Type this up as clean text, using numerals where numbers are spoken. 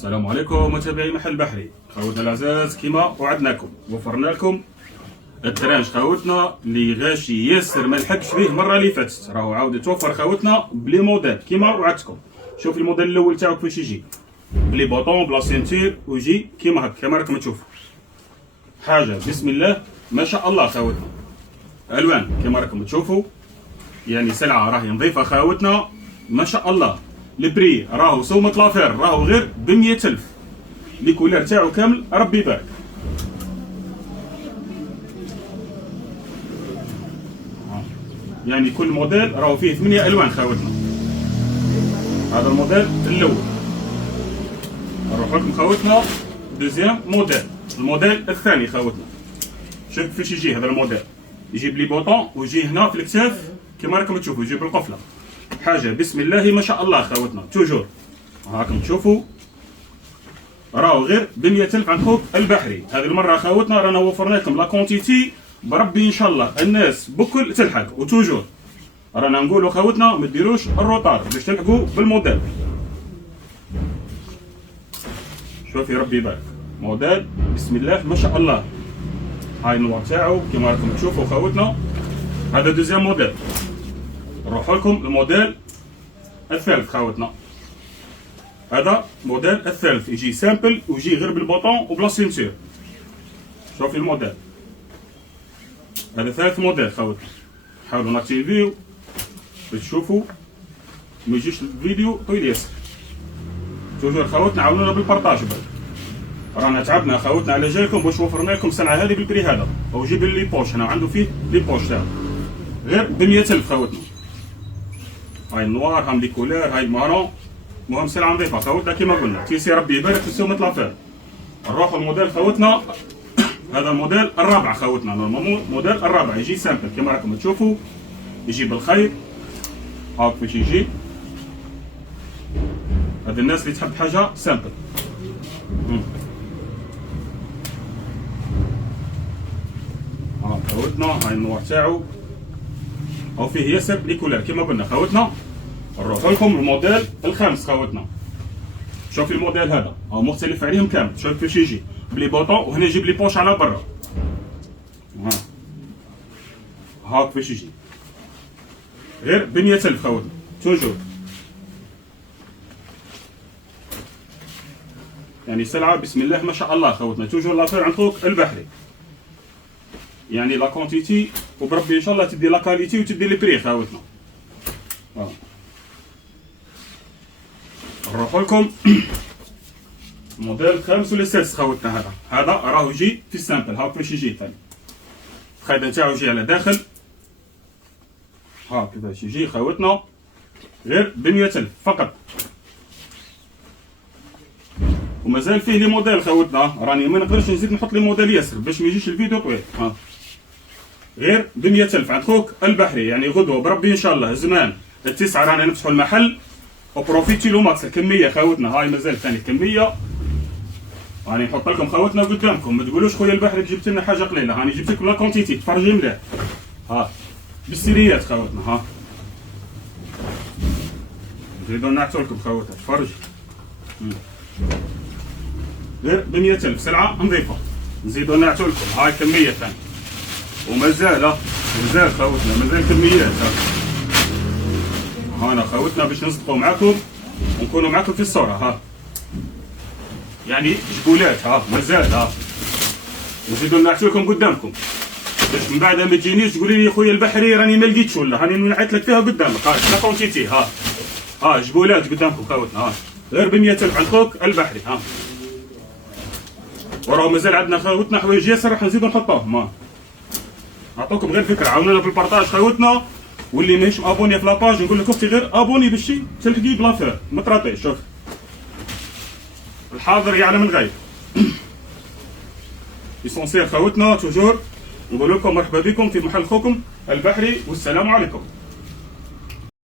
السلام عليكم متابعي محل بحري. خوتنا العزاز كيما وعدناكم وفرنا لكم الترانج خوتنا اللي غاشي ياسر ما لحقش به المره اللي فاتت، راهو عاود يتوفر خوتنا بلي موديل كيما وعدتكم. شوف الموديل الاول تاعو كيفاش يجي بلي بوطون بلا سينتير ويجي كيما هكا كما راكم تشوفوا. حاجه بسم الله ما شاء الله خوتنا، الوان كيما راكم تشوفوا، يعني سلعه راهي نظيفه خوتنا ما شاء الله. البري راهو سومة لافير راهو غير ب100,000، لي كولير تاعو كامل ربي يبارك. يعني كل موديل راهو فيه 8 الوان خوتنا. هذا الموديل الاول. نروح لكم خوتنا دوزيام موديل، الموديل الثاني خوتنا. شوف كيفاش يجي هذا الموديل، يجي بلي بوطون ويجي هنا في الكتاف كما راكم تشوفوا، يجي بالقفله. حاجه بسم الله ما شاء الله خوتنا. توجور راكم تشوفوا راهو غير ب100,000 عند خوك البحري. هذه المره خوتنا رانا وفرنا لكم لا كونتيتي بربي ان شاء الله الناس بكل تلحق. وتوجور رانا نقولوا خوتنا ما ديروش الروطار باش تلحقوا بالموديل. شوفي ربي يبارك، موديل بسم الله ما شاء الله. هاي النوار تاعو كما راكم تشوفوا خوتنا. هذا دوزيام موديل. نروحوا لكم الموديل الثالث خوتنا. هذا موديل الثالث يجي سامبل ويجي غير بالبوطون وبلا سينتير. شوفي الموديل، هذا ثالث موديل خوتنا. حاولوا ناكتيفيو باش تشوفوا ما يجيش الفيديو طويل ياسر. توجور خوتنا عاونونا بالبارطاج بعد، رانا تعبنا خوتنا على جايكم باش وفرنا لكم السلعه هذه بالبري هذا. او جيب لي بوش هنا عنده فيه لي بوش تاعو غير ب100,000 خوتنا. هاي النوار هام لي كولير هاي المارون، مهم سلعه نظيفه خوتنا كيما قلنا. تيسي ربي يبارك في سومة لافير. نروحوا الموديل خوتنا. هذا الموديل الرابع خوتنا، نورمالمون موديل الرابع يجي سامبل كيما راكم تشوفوا، يجي بالخير هاك كيفاش يجي. هذه الناس اللي تحب حاجه سامبل. ها خوتنا هاي النوار تاعو او فيه ياسر لي كولير كيما قلنا خوتنا. نروح لكم الموديل الخامس خوتنا. شوفي الموديل هذا او مختلف عليهم كامل. شوف كيفاش يجي بلي بوطون وهنا يجيب لي بوش على برا. ها كيفاش يجي غير ب100,000 خوتنا. توجور يعني سلعه بسم الله ما شاء الله خوتنا. توجور لافير عند خوك البحري، يعني لا كونتيتي وبربي ان شاء الله تدي لا كاليتي وتدي لي بري خوتنا. نروح لكم الموديل الخامس ولا السادس خوتنا. هذا راهو يجي في السامبل. ها كيفاش يجي ثاني، الخيطه تاعو يجي على داخل. ها كيفاش يجي خوتنا غير ب100,000 فقط. ومازال فيه لي موديل خوتنا، راني ما نقدرش نزيد نحط لي موديل ياسر باش ما يجيش الفيديو طويل. ها غير ب100,000 عند خوك البحري. يعني غدوه بربي ان شاء الله زمان التسعه رانا نفتحوا المحل وبروفيتي لو ماكس. الكميه خوتنا هاي مازال ثاني كميه، راني نحط لكم خوتنا قدامكم. ما تقولوش خويا البحري جبت لنا حاجه قليله، راني جبت لكم لا كونتيتي تفرجي مليح. ها بالسيريات خوتنا. ها نزيدو نعتو لكم خوتنا تفرج غير ب100,000 سلعه نظيفه. نزيدو نعتو لكم هاي كميه ثاني ومازال مازال خوتنا مازال كميات. هانا خوتنا باش نصدقوا معاكم ونكونوا معاكم في الصوره. ها يعني جبولات ها مازال. ها نزيدو نعتو لكم قدامكم باش من بعد ما تجينيش تقولي لي خويا البحري راني ما لقيتش ولا راني نعيط لك فيها قدامك. ها لا كونتيتي. ها جبولات قدامكم خوتنا. ها غير ب100,000 عند خوك البحري. ها وراه مازال عندنا خوتنا حوايج ياسر راح نزيدو نحطوهم. ها نعطوكم غير فكره، عاونونا بالبارطاج خوتنا. واللي ماهيش ابوني في لاباج نقول لك اختي غير ابوني باش تلحقي بلافير ما تراطيش. شوف الحاضر يعلم الغيب. ليسونسيال خوتنا توجور نقول لكم مرحبا بكم في محل خوكم البحري والسلام عليكم.